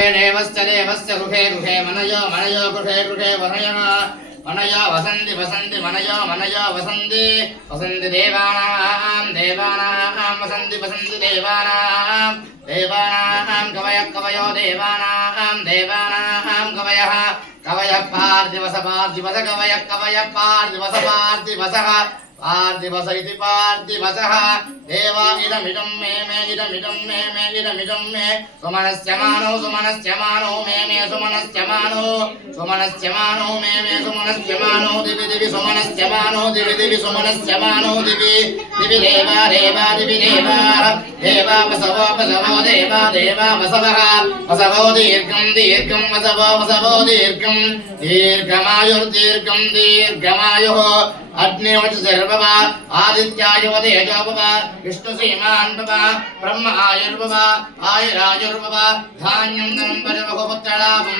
దేవశ్చ గృహే గృహే మనయో మనయో గృహే గృహే వనయ మనయో వసంది వసంది మనయో మనయో వసంది వసంది దేవానాం దేవానాం వసంది వసంది దేవానాం దేవానాం కవయ కవయో దేవానాం దేవానాం కవయ కవయ పార్థివస పార్థివస కవయ కవయ పార్థివస పార్థివస పార్థివసైతి పార్థివస దేవా ఇదమిదం మే మే ఇదమిదం మే మే ఇదమిదం మే సుమనస్యమానో సుమనస్యమానో మే మే సుమనస్యమానో సుమనస్యమానో మే మే సుమనస్యమానో దివి దివి సుమనస్యమానో దివి దివి సుమనస్యమానో దివి దివి దేవా దేవా దివి దేవా దేవా వసవో వసవో దేవా దేవా వసవః వసవో దీర్ఘం దీర్ఘం వసవో వసవో దీర్ఘం దీర్ఘమాయుర్దీర్ఘం അഗ്നിയോജസിർഭവ ആദിത്യായുവ തേജോഭവ വിഷ്ണുസീമാൻഭവ ബ്രഹ്മ ആയുർഭവ ആയുരാജുർഭവ ധാന്യം നമ്പരവഹുപുത്രലാഭം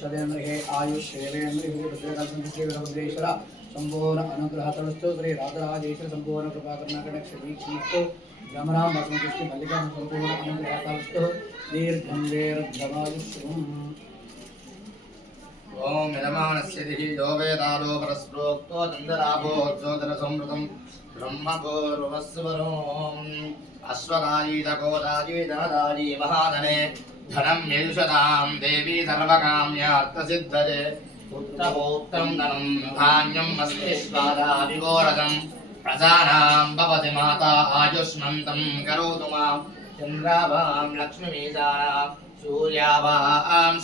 ಶತೇಂದ್ರಿಗೆ ಆಯುಷ್ ರೇವೇಂದ್ರಿಗೆ ಭದ್ರಕಾಶ್ವರ ಸಂಪೂರ್ಣ ಅನುಗ್ರಹ ತಳಸ್ತು ಶ್ರೀ ರಾಧರಾಜೇಶ್ವರ ಸಂಪೂರ್ಣ ಕೃಪಾ ಕರ್ನಾಟಕ ಶ್ರೀ ಕ್ಷೀಸ್ತು ರಮರಾಮ ಬಸವಕೃಷ್ಣ ಮಲ್ಲಿಕಾ ಸಂಪೂರ್ಣ ಅನುಗ್ರಹ ತಳಸ್ತು ದೀರ್ಘಂ ದೀರ್ಘವಾಯುಷ್ಯಂ ओम यजमानस्यतिः यो वेदालो परस्प्रोक्तो चन्द्राभोज्योतिरसंवृतं ब्रह्मपूर्वस्वरोम् अश्वदायी जगोदायी धनदायी महाधने ధనం యయుషదాం దేవీ సర్వకామ్యార్థసిద్ధజే ఉత్తమోత్తం ధనం ధాన్యం మస్తిష్వాదాదిగోరథం ప్రజానాం భవతి మాత ఆయుష్మంతం కరోతు మాం. చంద్రాభాం లక్ష్మీశానాం సూర్యాభాం